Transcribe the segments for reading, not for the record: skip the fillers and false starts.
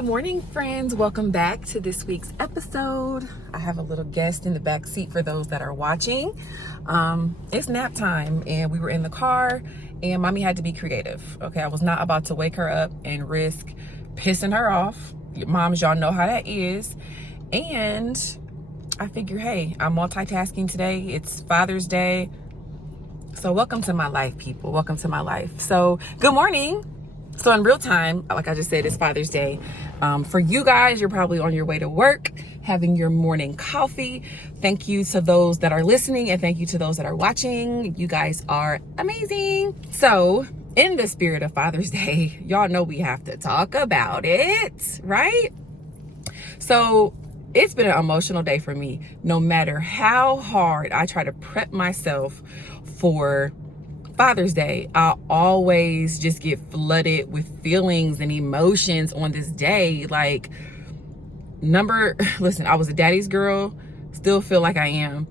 Good morning, friends. Welcome back to this week's episode. I have a little guest in the back seat for those that are watching. It's nap time and we were in the car and mommy had to be creative. Okay, I was not about to wake her up and risk pissing her off. Moms, y'all know how that is. And I figure, hey, I'm multitasking today. It's Father's Day. So welcome to my life, people. Welcome to my life. So good morning. So in real time, like I just said, it's Father's Day. For you guys, you're probably on your way to work, having your morning coffee. Thank you to those that are listening and thank you to those that are watching. You guys are amazing. So in the spirit of Father's Day, y'all know we have to talk about it, right? So it's been an emotional day for me. No matter how hard I try to prep myself for Father's Day, I always just get flooded with feelings and emotions on this day. Listen, I was a daddy's girl, still feel like I am.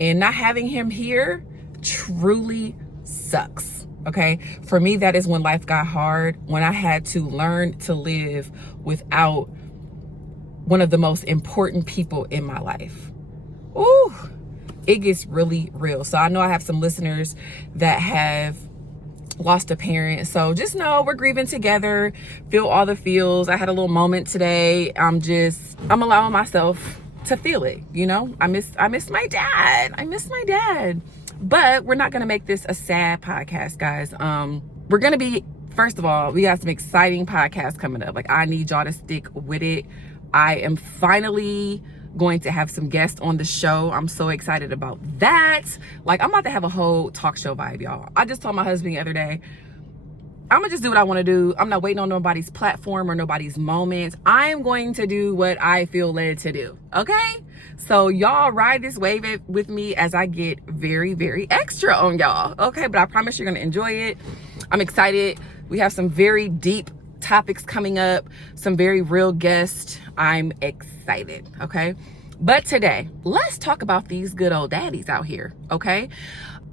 And not having him here truly sucks, okay? For me, that is when life got hard, when I had to learn to live without one of the most important people in my life. Ooh. It gets really real. So I know I have some listeners that have lost a parent. So just know we're grieving together. Feel all the feels. I had a little moment today. I'm allowing myself to feel it. You know, I miss my dad. I miss my dad. But we're not going to make this a sad podcast, guys. We're going to be, first of all, we got some exciting podcasts coming up. I need y'all to stick with it. I am finally going to have some guests on the show. I'm so excited about that. I'm about to have a whole talk show vibe, y'all. I just told my husband the other day, I'm gonna just do what I want to do. I'm not waiting on nobody's platform or nobody's moments. I'm going to do what I feel led to do. Okay? So y'all ride this wave with me as I get very, very extra on y'all. Okay? But I promise you're gonna enjoy it. I'm excited. We have some very deep topics coming up, some very real guests. I'm excited, okay? But today, let's talk about these good old daddies out here, okay?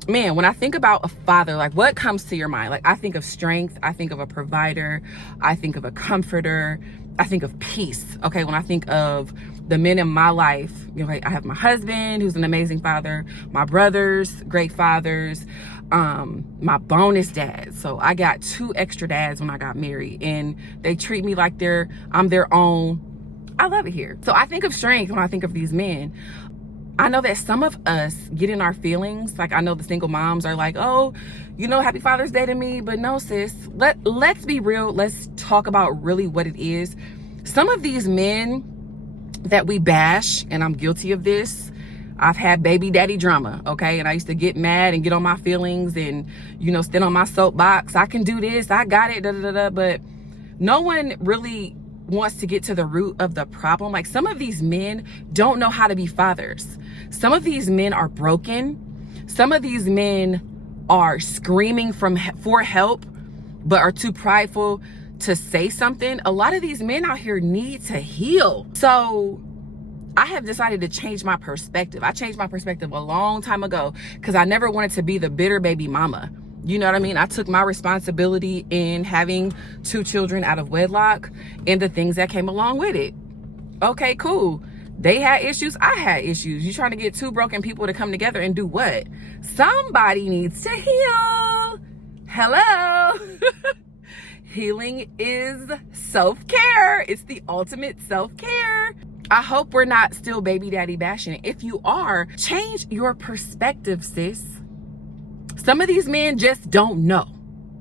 Man, when I think about a father, what comes to your mind? I think of strength, I think of a provider, I think of a comforter, I think of peace, okay? When I think of the men in my life, I have my husband, who's an amazing father, my brothers, great fathers, my bonus dad. So I got 2 extra dads when I got married and they treat me like I'm their own. I love it here. So I think of strength when I think of these men. I know that some of us get in our feelings. I know the single moms are like, oh, happy Father's Day to me. But no, sis, let's be real. Let's talk about really what it is. Some of these men that we bash, and I'm guilty of this, I've had baby daddy drama, okay? And I used to get mad and get on my feelings and, stand on my soapbox. I can do this. I got it, da-da-da-da. But no one really wants to get to the root of the problem. Some of these men don't know how to be fathers. Some of these men are broken. Some of these men are screaming for help, but are too prideful to say something. A lot of these men out here need to heal. So I have decided to change my perspective. I changed my perspective a long time ago because I never wanted to be the bitter baby mama. You know what I mean? I took my responsibility in having 2 children out of wedlock and the things that came along with it. Okay, cool. They had issues. I had issues. You trying to get 2 broken people to come together and do what? Somebody needs to heal. Hello. Healing is self-care. It's the ultimate self-care. I hope we're not still baby daddy bashing. If you are, change your perspective, sis. Some of these men just don't know.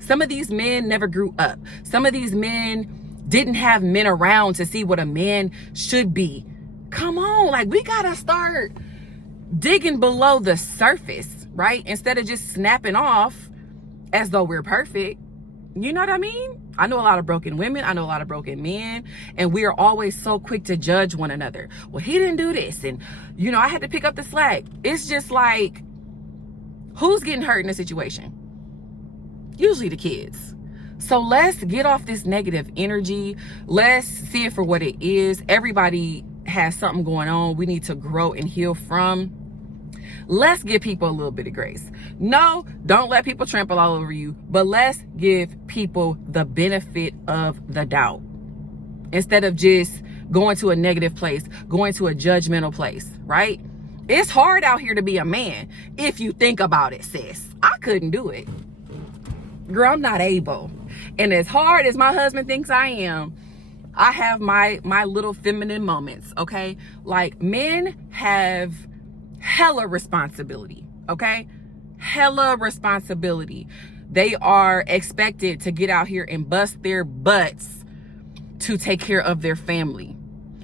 Some of these men never grew up. Some of these men didn't have men around to see what a man should be. Come on, we gotta start digging below the surface, right? Instead of just snapping off as though we're perfect. You know what I mean? I know a lot of broken women. I know a lot of broken men. And we are always so quick to judge one another. Well, he didn't do this. And, I had to pick up the slack. It's just who's getting hurt in the situation? Usually the kids. So let's get off this negative energy. Let's see it for what it is. Everybody has something going on we need to grow and heal from. Let's give people a little bit of grace. No, don't let people trample all over you, but let's give people the benefit of the doubt. instead of just going to a negative place, going to a judgmental place, right? It's hard out here to be a man if you think about it, sis. I couldn't do it. Girl, I'm not able. And as hard as my husband thinks I am, I have my little feminine moments, okay? Like, men have hella responsibility, okay? Hella responsibility. They are expected to get out here and bust their butts to take care of their family.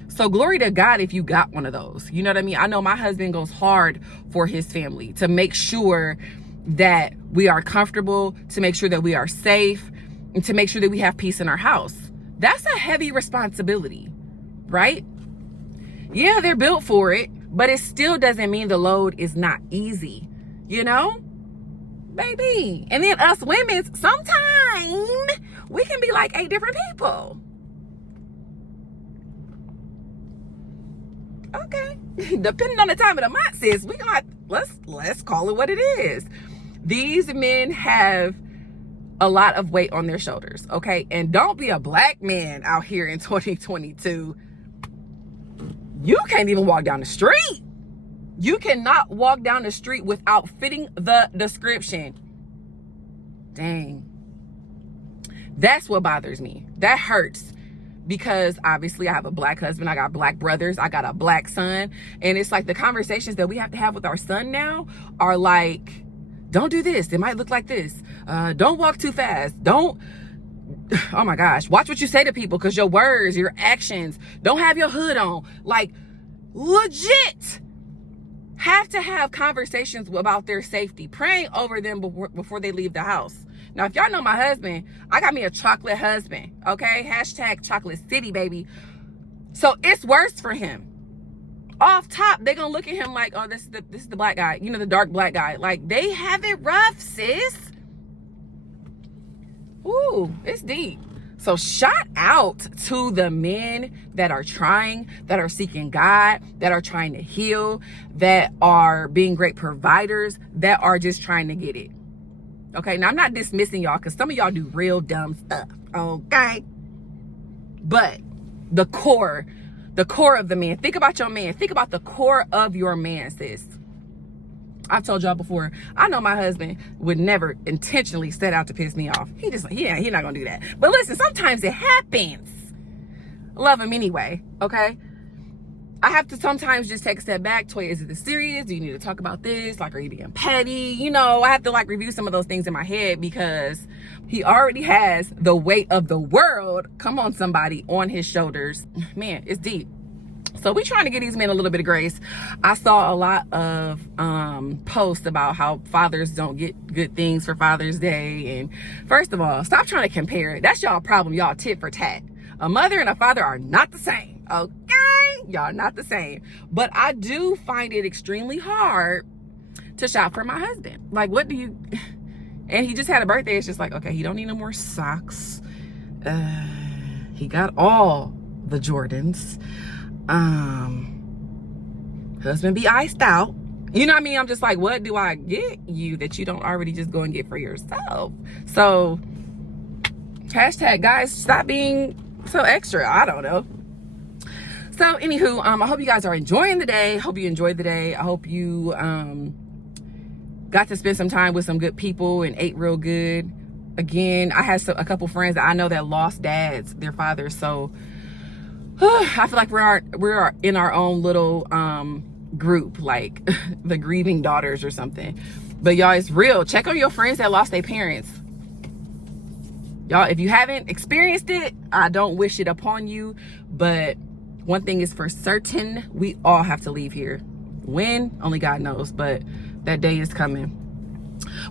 So glory to God if you got one of those. You know what I mean? I know my husband goes hard for his family to make sure that we are comfortable, to make sure that we are safe, and to make sure that we have peace in our house. That's a heavy responsibility, right? Yeah, they're built for it, but it still doesn't mean the load is not easy, you know? Baby. And then us women, sometimes we can be like 8 different people. Okay. Depending on the time of the month, sis, we can let's call it what it is. These men have a lot of weight on their shoulders, okay? And don't be a black man out here in 2022. You can't even walk down the street. You cannot walk down the street without fitting the description. Dang. That's what bothers me. That hurts. Because obviously I have a black husband, I got black brothers, I got a black son. And it's like the conversations that we have to have with our son now are like, don't do this, it might look like this. Don't walk too fast. Don't, oh my gosh, watch what you say to people, because your words, your actions, don't have your hood on. Like, legit have to have conversations about their safety, praying over them before they leave the house. Now, if y'all know my husband, I got me a chocolate husband, okay? Hashtag chocolate city, baby. So it's worse for him. Off top, they're gonna look at him like, oh, this is the black guy, you know, the dark black guy. Like, they have it rough, sis. Ooh, it's deep. So shout out to the men that are trying, that are seeking God, that are trying to heal, that are being great providers, that are just trying to get it. Okay, now I'm not dismissing y'all, because some of y'all do real dumb stuff, okay? But the core of the man, think about your man. Think about the core of your man, sis. I've told y'all before, I know my husband would never intentionally set out to piss me off. He not gonna do that. But listen, sometimes it happens. Love him anyway, okay? I have to sometimes just take a step back. Toya, is it this serious? Do you need to talk about this? Like, are you being petty? You know, I have to like review some of those things in my head, because he already has the weight of the world, come on somebody, on his shoulders. Man, it's deep. So we trying to get these men a little bit of grace. I saw a lot of posts about how fathers don't get good things for Father's Day. And first of all, stop trying to compare it. That's y'all problem, y'all tit for tat. A mother and a father are not the same, okay? Y'all not the same. But I do find it extremely hard to shop for my husband. Like, what do you... And he just had a birthday. It's just like, okay, he don't need no more socks. He got all the Jordans. Husband be iced out. You know what I mean? I'm just like, what do I get you that you don't already just go and get for yourself? So, hashtag guys, stop being so extra. I don't know. So anywho, I hope you guys are enjoying the day. Hope you enjoyed the day. I hope you got to spend some time with some good people and ate real good. Again, I had a couple friends that I know that lost dads, their fathers. So I feel like we're in our own little group, like the grieving daughters or something. But y'all, it's real. Check on your friends that lost their parents. Y'all, if you haven't experienced it, I don't wish it upon you. But one thing is for certain, we all have to leave here. When? Only God knows, but that day is coming.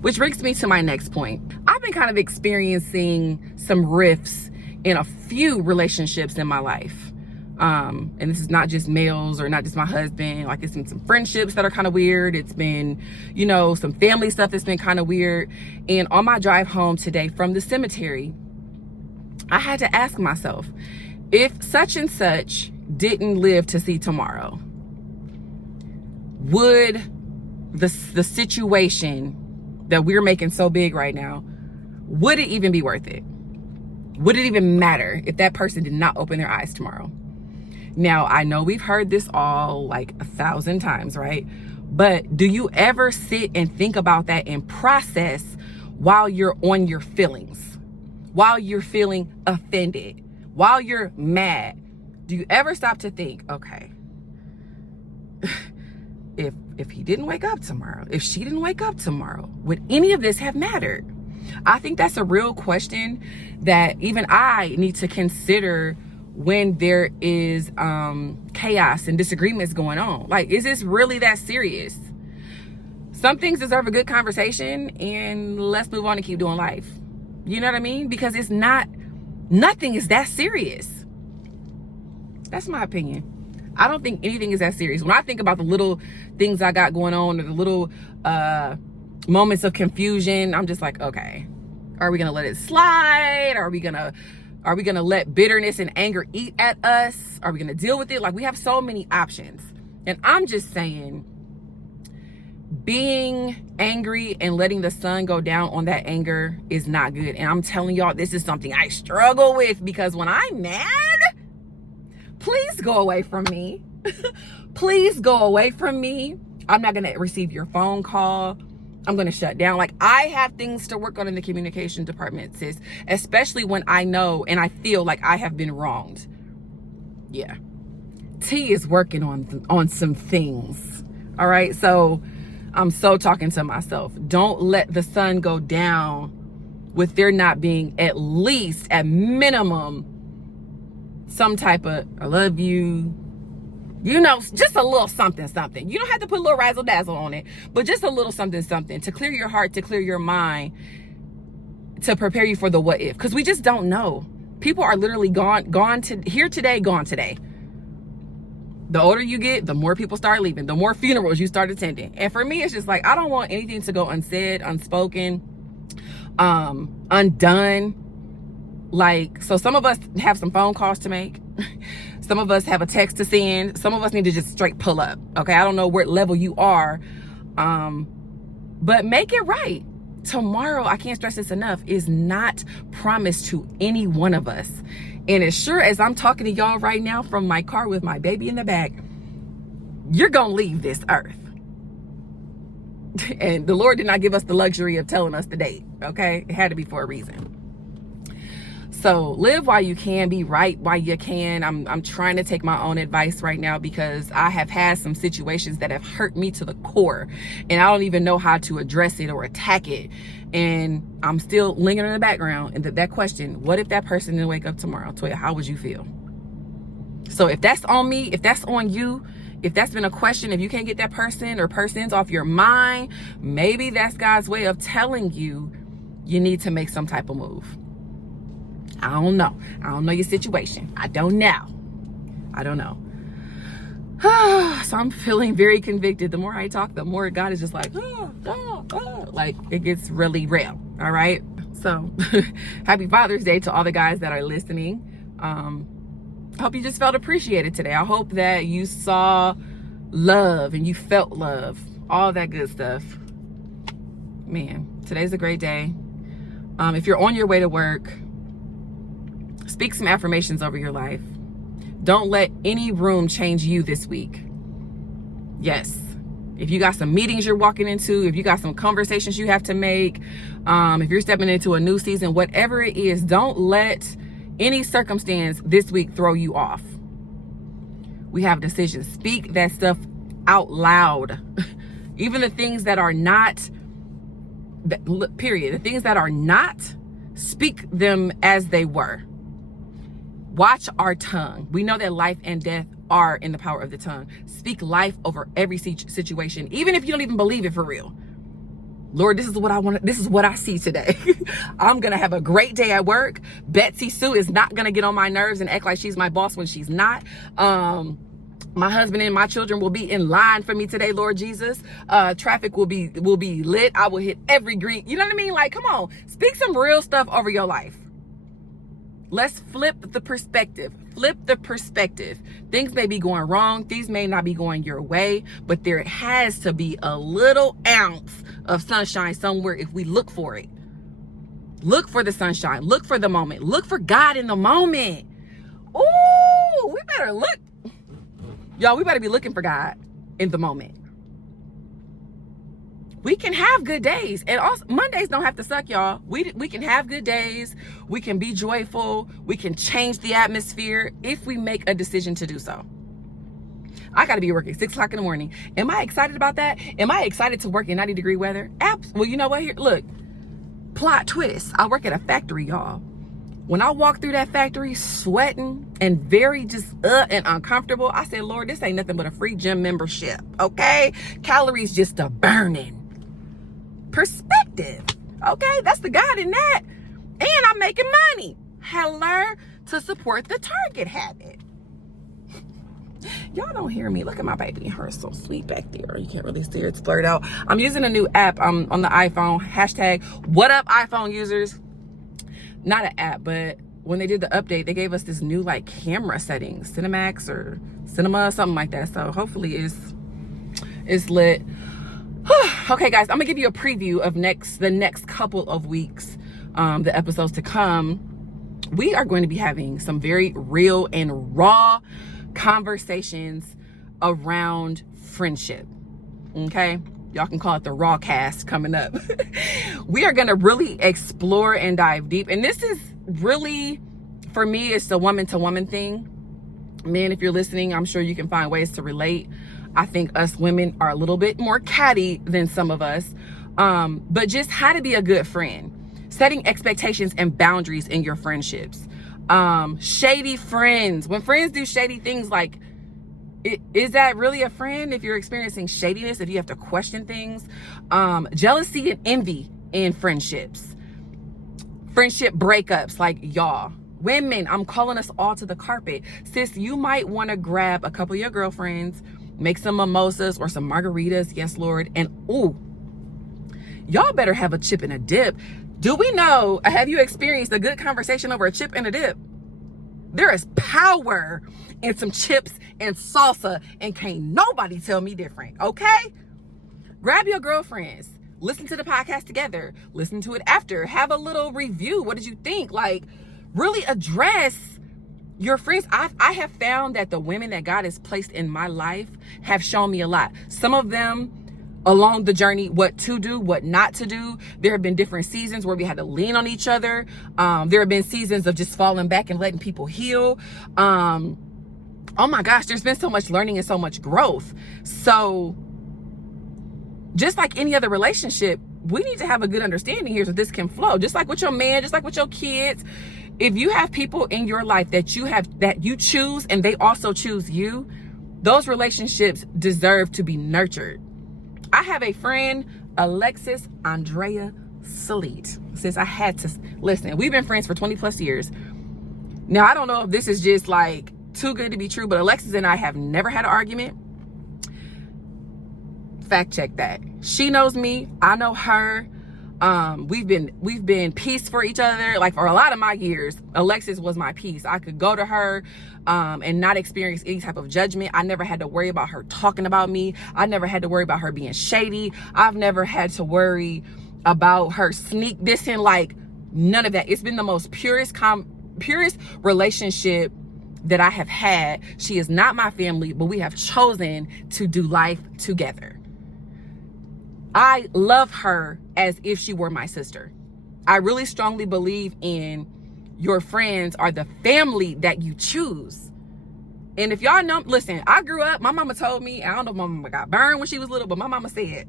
Which brings me to my next point. I've been kind of experiencing some rifts in a few relationships in my life. And this is not just males or not just my husband. Like, it's been some friendships that are kind of weird. It's been, you know, some family stuff that's been kind of weird. And on my drive home today from the cemetery, I had to ask myself, if such and such didn't live to see tomorrow, would the situation that we're making so big right now, would it even be worth it? Would it even matter if that person did not open their eyes tomorrow? Now, I know we've heard this all like 1,000 times, right? But do you ever sit and think about that and process while you're on your feelings, while you're feeling offended, while you're mad? Do you ever stop to think, okay, if he didn't wake up tomorrow, if she didn't wake up tomorrow, would any of this have mattered? I think that's a real question that even I need to consider when there is chaos and disagreements going on. Like, is this really that serious? Some things deserve a good conversation, and let's move on and keep doing life. You know what I mean? Because it's not, nothing is that serious. That's my opinion. I don't think anything is that serious. When I think about the little things I got going on, or the little moments of confusion, I'm just like, okay, are we gonna let it slide? Are we gonna let bitterness and anger eat at us? Are we gonna deal with it? Like, we have so many options. And I'm just saying, being angry and letting the sun go down on that anger is not good. And I'm telling y'all, this is something I struggle with, because when I'm mad, please go away from me. Please go away from me. I'm not gonna receive your phone call. I'm gonna shut down. Like, I have things to work on in the communication department, sis, especially when I know and I feel like I have been wronged. Yeah. T is working on some things. All right. So I'm so talking to myself. Don't let the sun go down with there not being at least, at minimum, some type of I love you, you know, just a little something. You don't have to put a little razzle dazzle on it, but just a little something to clear your heart, to clear your mind, to prepare you for the what if. Because we just don't know. People are literally here today, gone today. The older you get, the more people start leaving, the more funerals you start attending. And for me, it's just like, I don't want anything to go unsaid, unspoken, undone. Like, so some of us have some phone calls to make. Some of us have a text to send. Some of us need to just straight pull up. Okay, I don't know what level you are, but make it right. Tomorrow, I can't stress this enough, is not promised to any one of us. And as sure as I'm talking to y'all right now from my car with my baby in the back, you're gonna leave this earth. And the Lord did not give us the luxury of telling us the date. Okay, it had to be for a reason. So live while you can, be right while you can. I'm trying to take my own advice right now, because I have had some situations that have hurt me to the core, and I don't even know how to address it or attack it. And I'm still lingering in the background. And that question, what if that person didn't wake up tomorrow? Toya, how would you feel? So if that's on me, if that's on you, if that's been a question, if you can't get that person or persons off your mind, maybe that's God's way of telling you you need to make some type of move. I don't know. I don't know your situation. I don't know. So I'm feeling very convicted. The more I talk, the more God is just like, like, it gets really real. All right. So happy Father's Day to all the guys that are listening. I hope you just felt appreciated today. I hope that you saw love and you felt love, all that good stuff. Man, today's a great day. If you're on your way to work, speak some affirmations over your life. Don't let any room change you this week. Yes. If you got some meetings you're walking into, if you got some conversations you have to make, if you're stepping into a new season, whatever it is, don't let any circumstance this week throw you off. We have decisions. Speak that stuff out loud. Even the things that are not, period. The things that are not, speak them as they were. Watch our tongue. We know that life and death are in the power of the tongue. Speak life over every situation, even if you don't even believe it for real. Lord, this is what I want. This is what I see today. I'm going to have a great day at work. Betsy Sue is not going to get on my nerves and act like she's my boss when she's not. My husband and my children will be in line for me today, Lord Jesus. Traffic will be lit. I will hit every green. You know what I mean? Like, come on, speak some real stuff over your life. Let's flip the perspective. Flip the perspective. Things may be going wrong. Things may not be going your way, but there has to be a little ounce of sunshine somewhere if we look for it. Look for the sunshine. Look for the moment. Look for God in the moment. Ooh, we better look. Y'all, we better be looking for God in the moment. We can have good days. And also, Mondays don't have to suck, y'all. We can have good days. We can be joyful. We can change the atmosphere if we make a decision to do so. I got to be working 6 o'clock in the morning. Am I excited about that? Am I excited to work in 90-degree weather? Well, you know what? Here, look. Plot twist. I work at a factory, y'all. When I walk through that factory sweating and very just and uncomfortable, I said, Lord, this ain't nothing but a free gym membership, okay? Calories just a burning. Perspective, okay? That's the God in that. And I'm making money. Hello, to support the Target habit. Y'all don't hear me. Look at my baby. Her so sweet back there. You can't really see her. It's blurred out. I'm using a new app on the iPhone. Hashtag what up iPhone users. Not an app, but when they did the update, they gave us this new like camera settings, Cinemax or Cinema, something like that. So hopefully it's lit. Okay, guys, I'm gonna give you a preview of the next couple of weeks, the episodes to come. We are going to be having some very real and raw conversations around friendship. Okay, y'all can call it the raw cast coming up. We are going to really explore and dive deep, and this is really, for me, it's a woman to woman thing. Men, if you're listening, I'm sure you can find ways to relate. I think us women are a little bit more catty than some of us, but just how to be a good friend, setting expectations and boundaries in your friendships. Shady friends, when friends do shady things, like, is that really a friend? If you're experiencing shadiness, if you have to question things, jealousy and envy in friendships, friendship breakups, like y'all, women, I'm calling us all to the carpet. Sis, you might want to grab a couple of your girlfriends, make some mimosas or some margaritas. Yes, Lord. And ooh, y'all better have a chip and a dip. Do we know, have you experienced a good conversation over a chip and a dip? There is power in some chips and salsa, and can't nobody tell me different, okay? Grab your girlfriends, listen to the podcast together, listen to it after, have a little review. What did you think? Like, really address your friends. I have found that the women that God has placed in my life have shown me a lot. Some of them along the journey, what to do, what not to do. There have been different seasons where we had to lean on each other. There have been seasons of just falling back and letting people heal. Oh my gosh, there's been so much learning and so much growth. So just like any other relationship, we need to have a good understanding here so this can flow. Just like with your man, just like with your kids. If you have people in your life that you choose and they also choose you, those relationships deserve to be nurtured. I have a friend, Alexis Andrea Salite. Since I had to listen, we've been friends for 20 plus years. Now, I don't know if this is just like too good to be true, but Alexis and I have never had an argument. Fact check that. She knows me. I know her. We've been peace for each other. Like, for a lot of my years, Alexis was my peace. I could go to her and not experience any type of judgment. I never had to worry about her talking about me. I never had to worry about her being shady. I've never had to worry about her sneak dissing, like none of that. It's been the most purest relationship that I have had. She is not my family, but we have chosen to do life together. I love her as if she were my sister. I really strongly believe in your friends are the family that you choose. And if y'all know, listen, I grew up, my mama told me, I don't know if my mama got burned when she was little, but my mama said,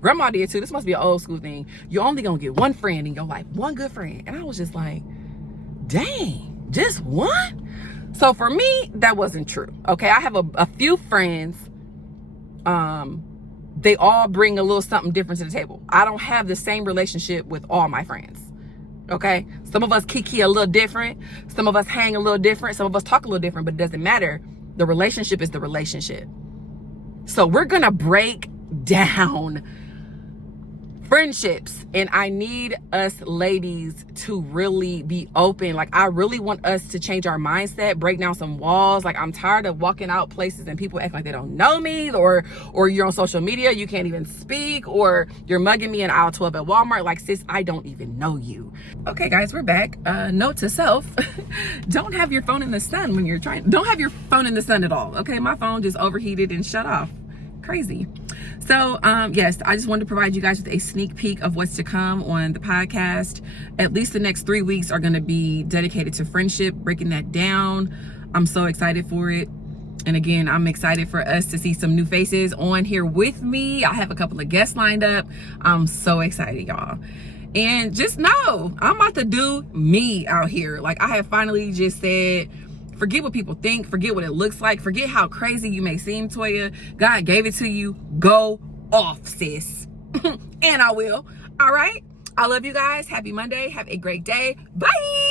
grandma did too, this must be an old school thing, you're only gonna get one friend in your life, one good friend. And I was just like, dang, just one? So for me, that wasn't true. Okay, I have a few friends, they all bring a little something different to the table. I don't have the same relationship with all my friends. Okay, some of us kiki a little different, some of us hang a little different, some of us talk a little different, but it doesn't matter. The relationship is the relationship. So we're gonna break down friendships. And I need us ladies to really be open. Like, I really want us to change our mindset, break down some walls. Like, I'm tired of walking out places and people act like they don't know me, or you're on social media, you can't even speak, or you're mugging me in aisle 12 at Walmart. Like, sis, I don't even know you. Okay, guys, we're back. Note to self, don't have your phone in the sun when you're don't have your phone in the sun at all. Okay, my phone just overheated and shut off. Crazy. So yes, I just wanted to provide you guys with a sneak peek of what's to come on the podcast. At least the next 3 weeks are going to be dedicated to friendship, breaking that down. I'm so excited for it. And again, I'm excited for us to see some new faces on here with me. I have a couple of guests lined up. I'm so excited, y'all. And just know, I'm about to do me out here. Like, I have finally just said, forget what people think, forget what it looks like, forget how crazy you may seem, Toya. God gave it to you. Go off, sis. And I will. All right. I love you guys. Happy Monday. Have a great day. Bye.